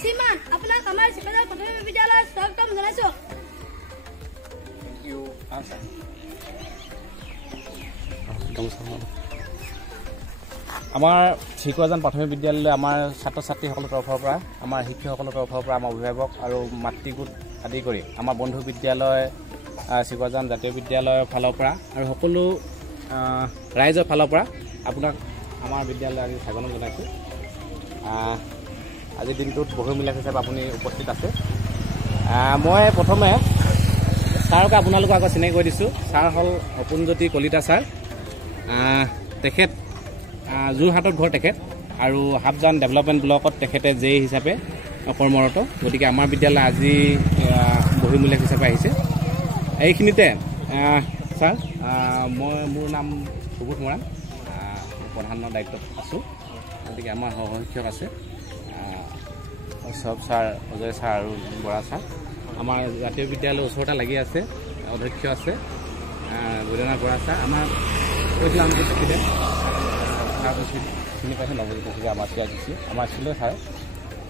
Siman, আপোনাক আমাৰ শিপাজাৰ প্ৰাথমিক বিদ্যালয়ত স্বাগতম জনাইছো। Thank you. আমাৰ শিকোৱাজান প্ৰাথমিক বিদ্যালয়লৈ আমাৰ ছাত্ৰ ছাত্ৰীসকলৰ তৰফৰ পৰা আমাৰ শিক্ষকসকলৰ তৰফৰ পৰা আমাৰ অভিভাৱক আৰু মাতৃগোট আদি কৰি আমাৰ বন্ধু বিদ্যালয় শিকোৱাজান জাতীয় বিদ্যালয়ৰ ফালৰ পৰা আৰু সকলো ৰাইজৰ ফালৰ পৰা আপোনাক আমাৰ বিদ্যালয় আজি স্বাগতম জনাইছোঁ। আজিৰ দিনটোত বহুমূলীয়া হিচাপে আপুনি উপস্থিত আছে। মই প্ৰথমে ছাৰক আপোনালোকক আকৌ চিনাকি কৰি দিছোঁ। ছাৰ হ'ল অপুনজ্যোতি কলিতা ছাৰ। তেখেত যোৰহাটত ঘৰ তেখেত আৰু হাবজান ডেভেলপমেণ্ট ব্লকত তেখেতে জে হিচাপে কৰ্মৰত। গতিকে আমাৰ বিদ্যালয় আজি বহুমূলীয়া হিচাপে আহিছে। এইখিনিতে ছাৰ মোৰ নাম সুবোধ মৰাণ, প্ৰধানৰ দায়িত্বত আছোঁ। গতিকে আমাৰ সহশিক্ষক আছে চব ছাৰ, অজয় ছাৰ আৰু বৰা ছাৰ। আমাৰ জাতীয় বিদ্যালয়ৰ ওচৰতে লাগি আছে অধ্যক্ষ আছে বুধনা বৰা ছাৰ। আমাৰ কৈছিল আমি প্ৰেচিডেণ্ট চিনি পাইছে নৱজিত আমাৰ আমাৰ স্কুলৰ ছাৰ।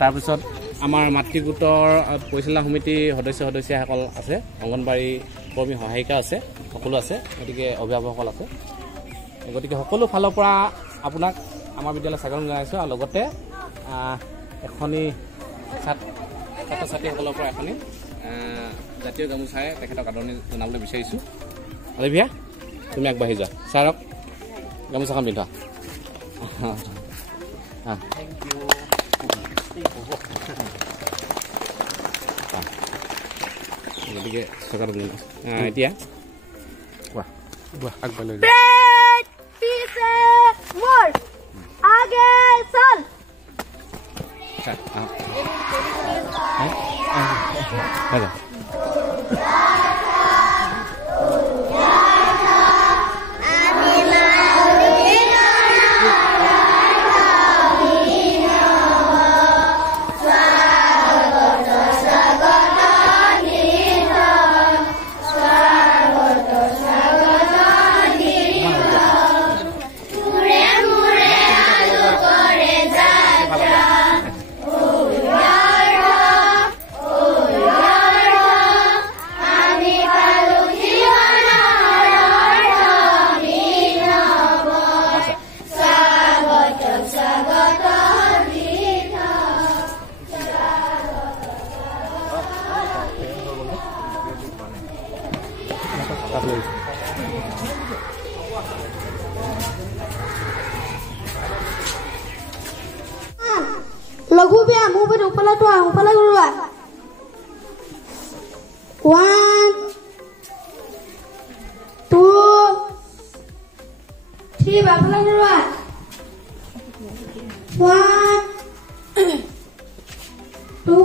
তাৰপিছত আমাৰ মাতৃগোটৰ পৰিচালনা সমিতিৰ সদস্যসকল আছে, অংগনবাড়ী কৰ্মী সহায়িকা আছে, সকলো আছে। গতিকে অভিভাৱকসকল আছে। গতিকে সকলো ফালৰ পৰা আপোনাক আমাৰ বিদ্যালয়ত স্বাগতম জনাইছোঁ। আৰু লগতে এখনি ছাত্ৰ ছাত্ৰীসকলৰ পৰা এখনি জাতীয় গামোচাৰে তেখেতক আদৰণি জনাবলৈ বিচাৰিছোঁ। অলিভিয়া, তুমি আগবাঢ়ি যোৱা, ছাৰক গামোচাখন পিন্ধা। গতিকে এতিয়া আগবাঢ়ি লঘু বেয়া মোৰ ওপৰলৈ তোৱা, ওপৰলৈ ঘূৰোৱা। 1 2 3 বাফালৈ ঘূৰোৱা। 1 2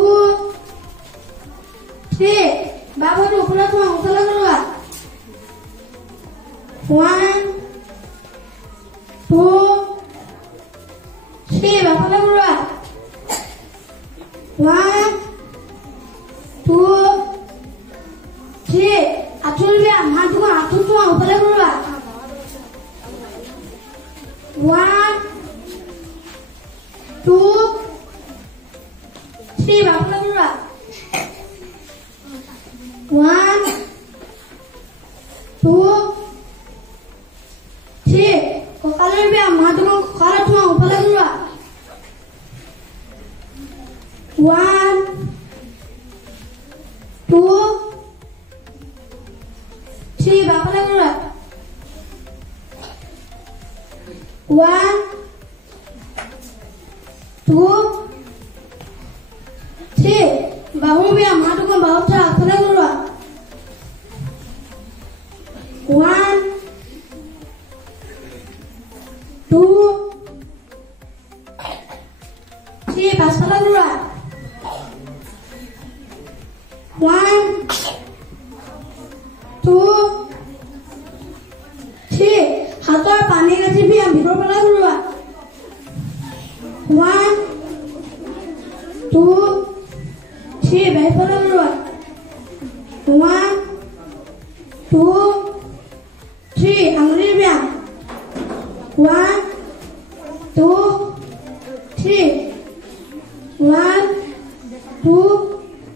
3 বাফাটো ওপৰলৈ তোৱা, ওপৰলৈ ঘূৰোৱা। 1 2 3 বাফালৈ ঘূৰোৱা। 1 2 3 আঁঠুৰ বেয়া মাৰটো আঁঠুটো ওপৰলৈ ঘূৰোৱা। 1 2 3 বাফালৈ ঘূৰোৱা। 1 2 3 কঁকালৰ বেয়া মাৰটো কঁকালত ওপৰলৈ ঘূৰোৱা। 1 2 3 বাফালৈ ঘূৰোৱা। 1 2 3 বাহুৰ বেয়া মাৰটো বাহুত আগফালে ঘূৰোৱা। 1 2 3 পাছফালে ঘূৰোৱা। 1 2 3 হাতৰ পানী কাটি ভিতৰ ফালে ঘূৰোৱা। 1 2 3 বাহিৰফালে ঘূৰোৱা। 1 2 3 আঙুলিৰ ব্যায়াম 1 2 3 1 2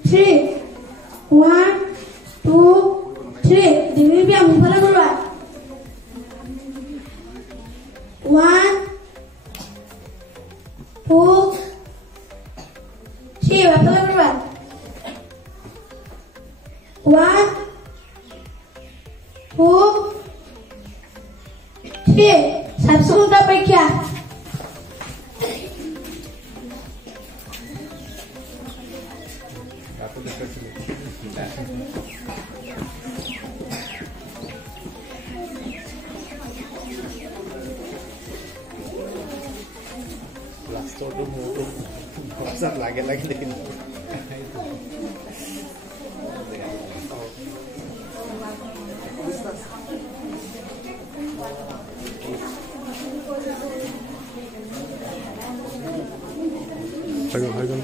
3 1 2 3 ডিঙিৰ ব্যায়াম মুখলৈ কৰোৱা 1 2 3 বাফালে কৰোৱা 1 2 3 সাবসুন্দর পরীক্ষা লাগে লাগে দেখিন হৈ গ'ল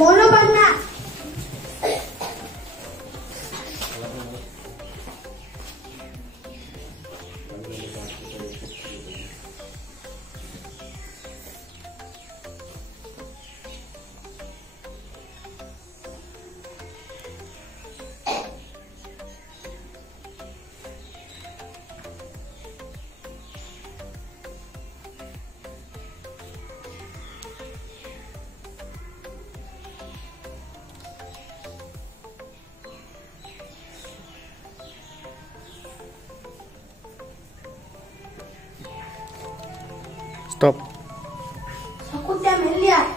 মনোবান্না Stop. Aku jangan lihat.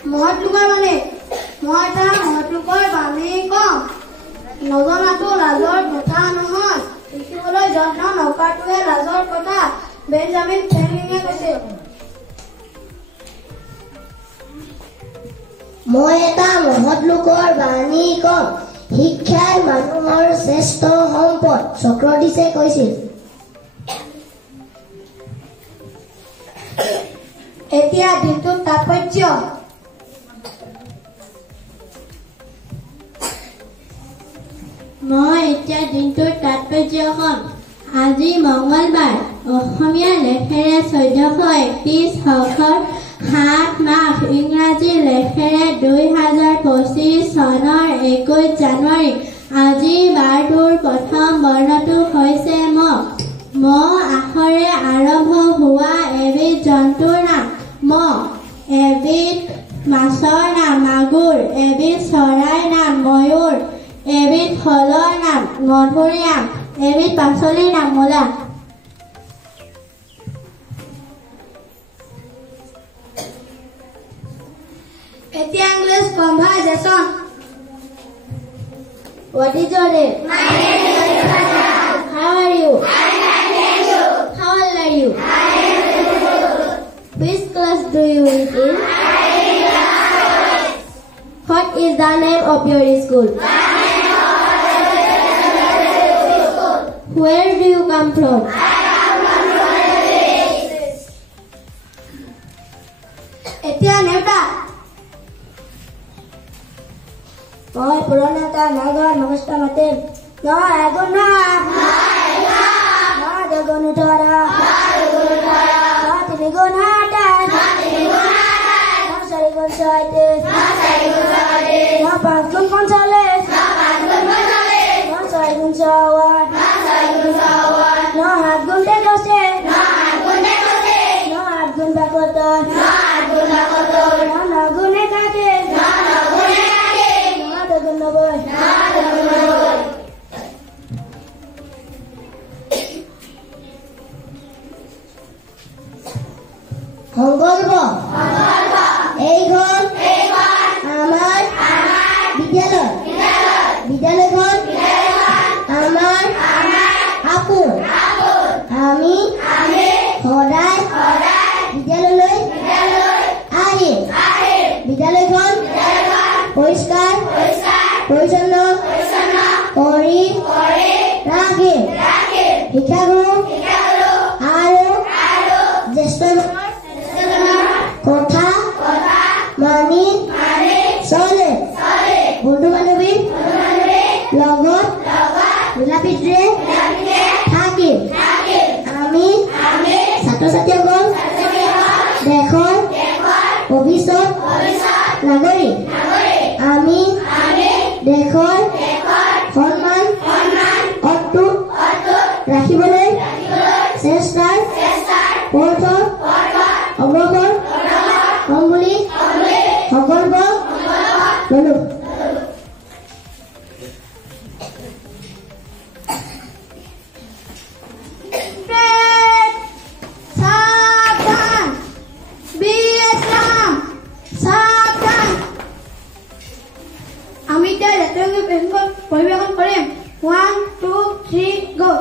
মহৎ লোকৰ মানে মই এটা মহৎ লোকৰ বাণী কম নজনাটো লাজৰ কথা নহয় শিকিবলৈ যত্ন নকৰাটোহে লাজৰ কথা বেঞ্জামিন ফ্ৰেংকলিনে কৈছে মই এটা মহৎ লোকৰ বাণী কম শিক্ষাই মানুহৰ শ্ৰেষ্ঠ সম্পদ চক্ৰটিছে কৈছিল এতিয়া দিনটোৰ তাৎপৰ্য মই এতিয়া দিনটোৰ তাৎপৰ্য কম আজি মঙ্গলবাৰ অসমীয়া লেখেৰে 1431 শকৰ 7 মাঘ ইংৰাজী লেখেৰে 2025 চনৰ 21 জানুৱাৰী আজি বাৰটোৰ প্ৰথম বৰ্ণটো হৈছে ম আখৰে আৰম্ভ হোৱা এবিধ জন্তুৰ নাম ম এবিধ মাছৰ নাম মাগুৰ এবিধ চৰাইৰ নাম ময়ূৰ এবিধ ফলৰ নাম মধুৰিআম এবিধ পাচলিৰ নাম মূলা এতিয়া English কনভাৰচেশ্যন What is your name? My name is Rajat. How are you? I'm fine, thank you. How old are you? I am 2. Which class do you live in? I live in class 4. What is the name of your school? The name of our school. Where do you come from? I come from village. এতিয়া নেতা মই পুৰণা এটা নগৰ নমস্কাৰ মাতিম নহয় এগুণ নহয় দুগুণ 18 নহয় 3 গুণ 28 নহয় 4 গুণ 36 নহয় 5 গুণ 45 নহয় 6 গুণ 54 নহয় 7 গুণ 63 নহয় 8 গুণ 72 নহয় 9 গুণ 81 সংকল্প এইখন আমাৰ বিদ্যালয় বিদ্যালয়খন আমাৰ আপোন আমি সদায় বিদ্যালয়লৈ আহিম বিদ্যালয়খন পৰিষ্কাৰ পৰিচ্ছন্ন কৰি ৰাখিম শিক্ষাগুৰু আৰু জ্যেষ্ঠজনৰ কথা মানি চলে বন্ধু বান্ধৱীৰ লগত মিলাপ্ৰীতিৰে থাকিম আমি ছাত্ৰ ছাত্ৰীসকল দেশৰ ভৱিষ্যত নাগৰিক আমি দেশৰ সন্মান অটুট ৰাখিবলৈ চেষ্টাৰ পথত অগ্ৰসৰ হ'ম বুলি সংকল্প ল'লো পৰিৱেশন কৰিম 1 2 3 go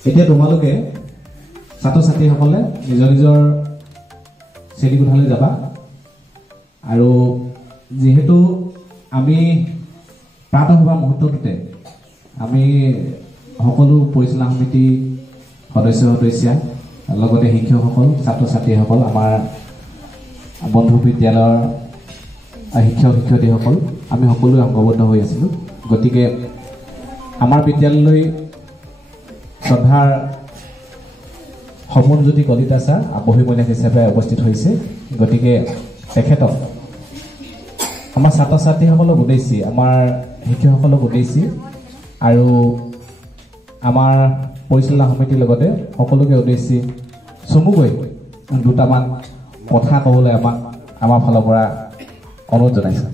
এতিয়া তোমালোকে ছাত্ৰ ছাত্ৰীসকলে নিজৰ নিজৰ শ্ৰেণীকোঠালৈ যাবা আৰু যেহেতু আমি প্ৰাতঃসভা মুহূৰ্তটোতে আমি সকলো পৰিচালনা সমিতি সদস্যা লগতে শিক্ষকসকল ছাত্ৰ ছাত্ৰীসকল আমাৰ বন্ধু বিদ্যালয়ৰ শিক্ষক শিক্ষয়িত্ৰীসকল আমি সকলোৱে অংগবদ্ধ হৈ আছিলোঁ গতিকে আমাৰ বিদ্যালয়লৈ শ্ৰদ্ধাৰ সমনজ্যোতি কলিতা ছাৰ বহিমূলীয়া হিচাপে উপস্থিত হৈছে গতিকে তেখেতক আমাৰ ছাত্ৰ ছাত্ৰীসকলক উদ্দেশ্যি আমাৰ শিক্ষকসকলক উদ্দেশ্যি আৰু আমাৰ পৰিচালনা সমিতিৰ লগতে সকলোকে উদ্দেশ্যি চমুকৈ দুটামান কথা ক'বলৈ আমাৰ ফালৰ পৰা অনুৰোধ জনাইছোঁ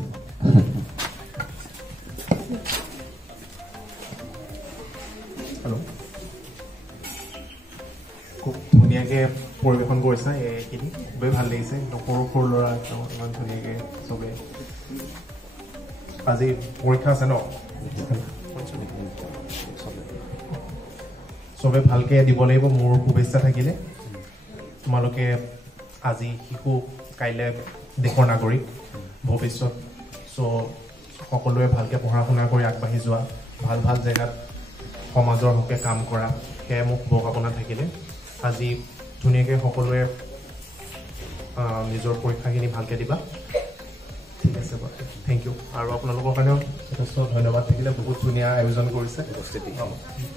খুব ধুনীয়াকৈ পৰিৱেশন কৰিছে এইখিনি খুবেই ভাল লাগিছে সৰু সৰু ল'ৰা ইমান ধুনীয়াকৈ চবেই আজি পৰীক্ষা আছে ন চবে ভালকৈ দিব লাগিব মোৰ শুভেচ্ছা থাকিলে তোমালোকে আজি শিশু কাইলৈ দেশৰ নাগৰিক ভৱিষ্যত সকলোৱে ভালকৈ পঢ়া শুনা কৰি আগবাঢ়ি যোৱা ভাল ভাল জেগাত সমাজৰ হকে কাম কৰা সেয়াই মোক শুভকামনা থাকিলে আজি ধুনীয়াকৈ সকলোৱে নিজৰ পৰীক্ষাখিনি ভালকৈ দিবা ঠিক আছে বাৰু থেংক ইউ আৰু আপোনালোকৰ কাৰণেও যথেষ্ট ধন্যবাদ থাকিলে বহুত ধুনীয়া আয়োজন কৰিছে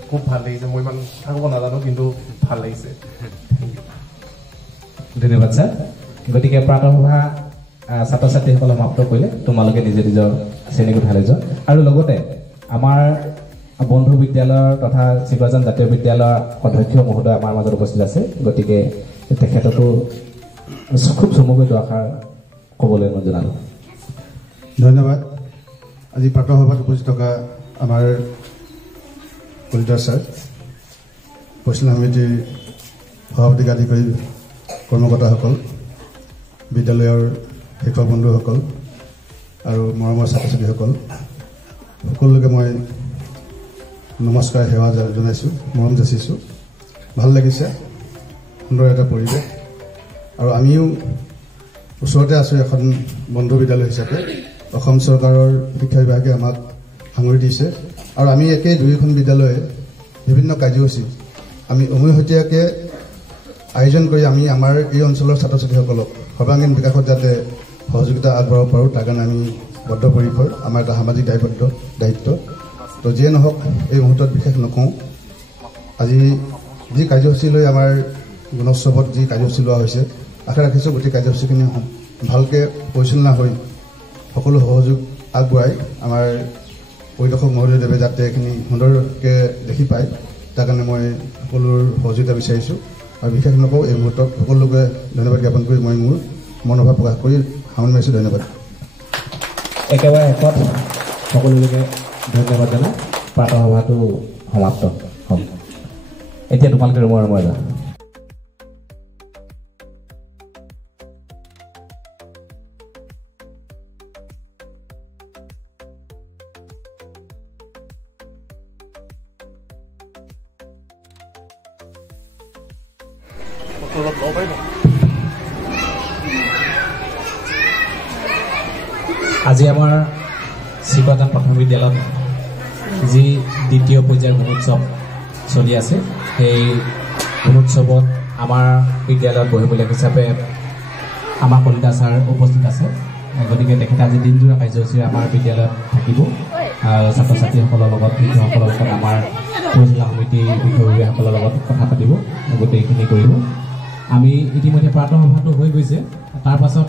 খুব ভাল লাগিছে মই ইমান কথা ক'ব নাজানো কিন্তু ভাল লাগিছে ধন্যবাদ ছাৰ গতিকে প্ৰাতঃসভা ছাত্ৰ ছাত্ৰীসকলে সমাপ্ত কৰিলে তোমালোকে নিজে নিজৰ শ্ৰেণীকোঠালৈ যোৱা আৰু লগতে আমাৰ বন্ধু বিদ্যালয়ৰ তথা চিকৰাজান জাতীয় বিদ্যালয়ৰ অধ্যক্ষ মহোদয় আমাৰ মাজত উপস্থিত আছে গতিকে তেখেতকো খুব চমুকৈ দুআষাৰ ক'বলৈ মই জনালোঁ ধন্যবাদ আজি প্ৰাতঃসভাত উপস্থিত থকা আমাৰ কলিতা ছাৰ পৰিচালনা সমিতিৰ সভাপতিকে আদি কৰি কৰ্মকৰ্তাসকল বিদ্যালয়ৰ শিক্ষক বন্ধুসকল আৰু মৰমৰ ছাত্ৰ ছাত্ৰীসকল সকলোকে মই নমস্কাৰ সেৱা জনাইছোঁ মৰম যাচিছোঁ ভাল লাগিছে সুন্দৰ এটা পৰিৱেশ আৰু আমিও ওচৰতে আছোঁ এখন বন্ধু বিদ্যালয় হিচাপে অসম চৰকাৰৰ শিক্ষা বিভাগে আমাক সাঙুৰি দিছে আৰু আমি একেই দুয়োখন বিদ্যালয়ে বিভিন্ন কাৰ্যসূচী আমি উমৈহতীয়াকৈ আয়োজন কৰি আমি আমাৰ এই অঞ্চলৰ ছাত্ৰ ছাত্ৰীসকলক সৰ্বাংগীন বিকাশত যাতে সহযোগিতা আগবঢ়াব পাৰোঁ তাৰ কাৰণে আমি বদ্ধপৰিকৰ আমাৰ এটা সামাজিক দায়িত্ব তো যিয়ে নহওক এই মুহূৰ্তত বিশেষ নকওঁ আজি যি কাৰ্যসূচী লৈ আমাৰ গুণোৎসৱত যি কাৰ্যসূচী লোৱা হৈছে আশা ৰাখিছোঁ গোটেই কাৰ্যসূচীখিনি ভালকৈ পৰিচালনা হৈ সকলো সহযোগ আগবঢ়াই আমাৰ পৰিদৰ্শক মহোদয়দেৱে যাতে এইখিনি সুন্দৰকৈ দেখি পায় তাৰ কাৰণে মই সকলোৰ সহযোগিতা বিচাৰিছোঁ আৰু বিশেষ নকওঁ এই মুহূৰ্তত সকলোকে ধন্যবাদ জ্ঞাপন কৰি মই মোৰ মনোভাৱ প্ৰকাশ কৰি সামৰণি মাৰিছোঁ ধন্যবাদ একেবাৰে শেষত সকলোকে ধন্যবাদ জনাই প্ৰাতঃসভাটো সমাপ্ত হ'ল এতিয়া তোমালোকে ৰুমৰ যোৱা আজি আমাৰ চিকৰাজান প্ৰাথমিক বিদ্যালয়ত যি দ্বিতীয় পৰ্যায়ৰ গুণোৎসৱ চলি আছে সেই গুণোৎসৱত আমাৰ বিদ্যালয়ত বহিমূলীয়া হিচাপে আমাৰ কলিতা ছাৰ উপস্থিত আছে গতিকে তেখেতে আজি দিনজোৰা কাৰ্যসূচীৰে আমাৰ বিদ্যালয়ত থাকিব ছাত্ৰ ছাত্ৰীসকলৰ লগত শিক্ষকসকলৰ লগত আমাৰ পৰিচালনা সমিতি বিষয়ববীয়াসকলৰ লগত কথা পাতিব গোটেইখিনি কৰিব আমি ইতিমধ্যে প্ৰাতঃসভাটো হৈ গৈছে তাৰ পাছত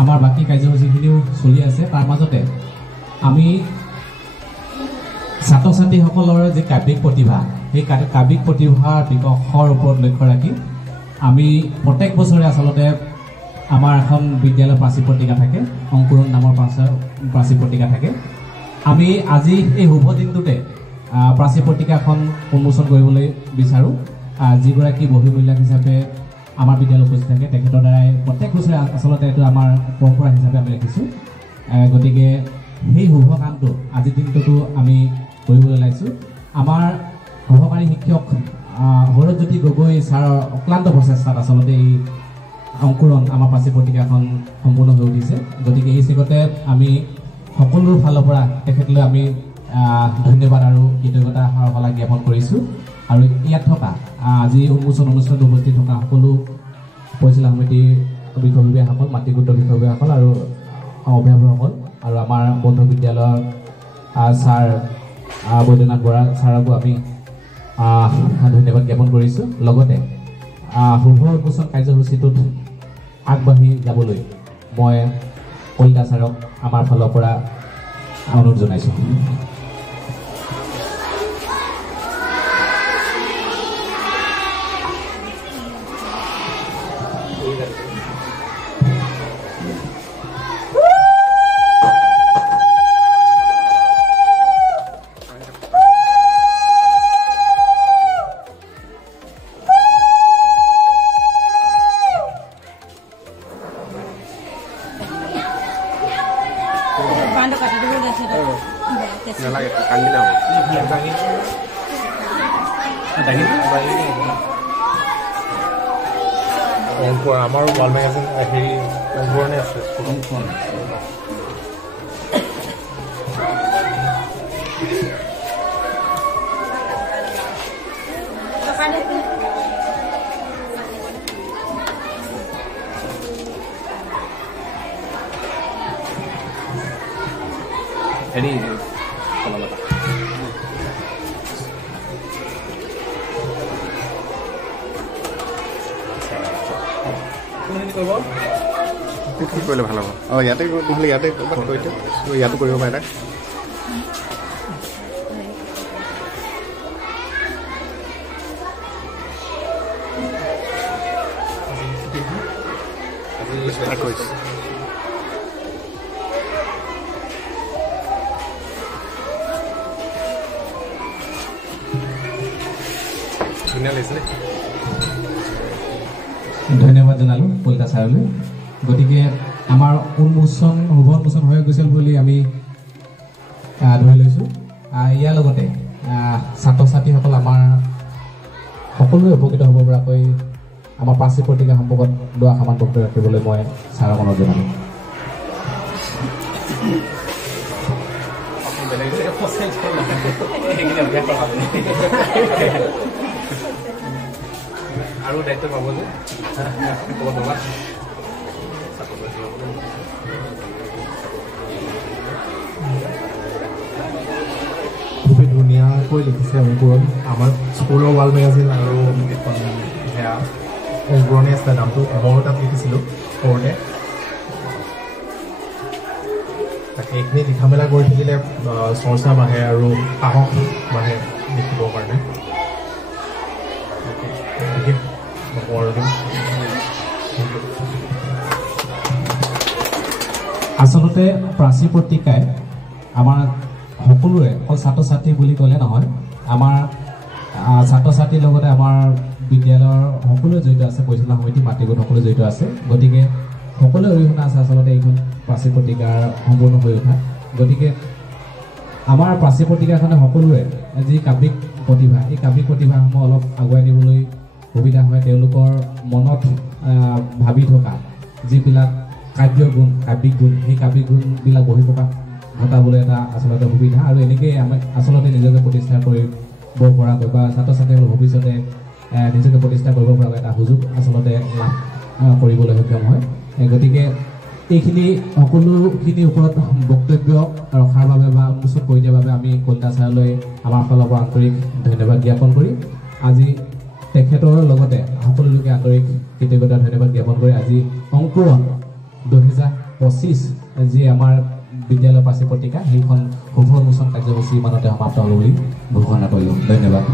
আমাৰ বাকী কাৰ্যসূচীখিনিও চলি আছে তাৰ মাজতে আমি ছাত্ৰ ছাত্ৰীসকলৰ যি কাব্যিক প্ৰতিভা সেই কাব্যিক প্ৰতিভাৰ বিকাশৰ ওপৰত লক্ষ্য ৰাখি আমি প্ৰত্যেক বছৰে আচলতে আমাৰ এখন বিদ্যালয় প্ৰাচী পত্ৰিকা থাকে অংকুৰণ নামৰ প্ৰাচী পত্ৰিকা থাকে আমি আজি এই শুভ দিনটোতে প্ৰাচী পত্ৰিকাখন উন্মোচন কৰিবলৈ বিচাৰোঁ যিগৰাকী বহিমূলীয়া হিচাপে আমাৰ বিদ্যালয় উপস্থিত থাকে তেখেতৰ দ্বাৰাই প্ৰত্যেক বছৰে আচলতে এইটো আমাৰ পৰম্পৰা হিচাপে আমি ৰাখিছোঁ গতিকে সেই শুভ কামটো আজিৰ দিনটোতো আমি কৰিবলৈ ওলাইছোঁ আমাৰ সহকাৰী শিক্ষক হৰজ্যোতি গগৈ ছাৰৰ অক্লান্ত প্ৰচেষ্টাত আচলতে এই অংকুৰণ আমাৰ পাৰ্চী পত্ৰিকাখন সম্পূৰ্ণ হৈ উঠিছে গতিকে এই চেগতে আমি সকলোৰ ফালৰ পৰা তেখেতলৈ আমি ধন্যবাদ আৰু কৃতজ্ঞতা শলাগ জ্ঞাপন কৰিছোঁ আৰু ইয়াত থকা আজি উন্মোচন অনুষ্ঠানত উপস্থিত থকা সকলো পৰিচালনা সমিতিৰ বিষয়ববীয়াসকল মাতৃগোটৰ বিষয়ববীয়াসকল আৰু অভিভাৱকসকল আৰু আমাৰ বন্ধু বিদ্যালয়ৰ ছাৰ বৈদ্যনাথ বৰা ছাৰকো আমি ধন্যবাদ জ্ঞাপন কৰিছোঁ লগতে শুভ উন্মোচন কাৰ্যসূচীটোত আগবাঢ়ি যাবলৈ মই কলিতা ছাৰক আমাৰ ফালৰ পৰা অনুৰোধ জনাইছোঁ আমাৰ ৱাল মেগাজিন হেৰি অংকুৰণে আছে হেৰি কি কৰিলে ভাল হ'ব ইয়াতে নহ'লে ইয়াতে ক'ৰবাত কৈ দিয়ক ইয়াতো কৰিব পাৰে ধুনীয়া লাগিছিলে ধন্যবাদ জনালোঁ কলিতা ছাৰলৈ গতিকে আমাৰ উন্মোচন শুভ উন্মোচন হৈ গৈছিল বুলি আমি ধৰি লৈছোঁ ইয়াৰ লগতে ছাত্ৰ ছাত্ৰীসকল আমাৰ সকলোৱে উপকৃত হ'ব পৰাকৈ আমাৰ পাৰ্চী পত্ৰিকা সম্পৰ্কত দুআষাৰমান বক্তব্য ৰাখিবলৈ মই ছাৰক অনুৰোধ জনালোঁ আৰু দায়িত্ব পাব যে খুবেই ধুনীয়াকৈ লিখিছে অংকুৰণ আমাৰ স্কুলৰ ৱাল মেগাজিন আৰু এখন সেয়া অংকুৰণে আছিলে নামটো ময়ো তাত লিখিছিলোঁ সৰুতে তাকে এইখিনি লিখা মেলা কৰি থাকিলে চৰ্চা বাঢ়ে আৰু সাহস বাঢ়ে লিখিবৰ কাৰণে আচলতে পাৰ্চী পত্ৰিকাই আমাৰ সকলোৰে অকল ছাত্ৰ ছাত্ৰী বুলি ক'লে নহয় আমাৰ ছাত্ৰ ছাত্ৰীৰ লগতে আমাৰ বিদ্যালয়ৰ সকলোৱে জড়িত আছে পৰিচালনা সমিতি মাতৃগোট সকলোৱে জড়িত আছে গতিকে সকলোৱে অৰিহণা আছে আচলতে এইখন পাৰ্চী পত্ৰিকাৰ সম্পূৰ্ণ হৈ উঠা গতিকে আমাৰ পাৰ্চী পত্ৰিকাখনে সকলোৰে যি কাব্যিক প্ৰতিভা এই কাব্যিক প্ৰতিভাসমূহ অলপ আগুৱাই নিবলৈ সুবিধা হয় তেওঁলোকৰ মনত ভাবি থকা যিবিলাক কাব্য গুণ কাব্যিক গুণ সেই কাব্যিক গুণবিলাক বহিঃপ্ৰকাশ ঘটাবলৈ এটা আচলতে সুবিধা আৰু এনেকৈয়ে আমি আচলতে নিজকে প্ৰতিষ্ঠা কৰিব পৰাকৈ বা ছাত্ৰ ছাত্ৰীসকলে ভৱিষ্যতে নিজকে প্ৰতিষ্ঠা কৰিব পৰাকৈ এটা সুযোগ আচলতে লাভ কৰিবলৈ সক্ষম হয় গতিকে এইখিনি সকলোখিনিৰ ওপৰত বক্তব্য ৰখাৰ বাবে বা উন্মোচন কৰি দিয়াৰ বাবে আমি কলিতা ছাৰলৈ আমাৰ ফালৰ পৰা আন্তৰিক ধন্যবাদ জ্ঞাপন কৰি আজি তেখেতৰ লগতে সকলো লোকে আন্তৰিক কৃতজ্ঞতা ধন্যবাদ জ্ঞাপন কৰি আজি অংকুৰণ 2025 যি আমাৰ বিদ্যালয় পাৰ্চী পত্ৰিকা সেইখন শুভ উন্মোচন কাৰ্যসূচী ইমানতে সমাপ্ত হ'ব বুলি ঘোষণা কৰিলোঁ ধন্যবাদ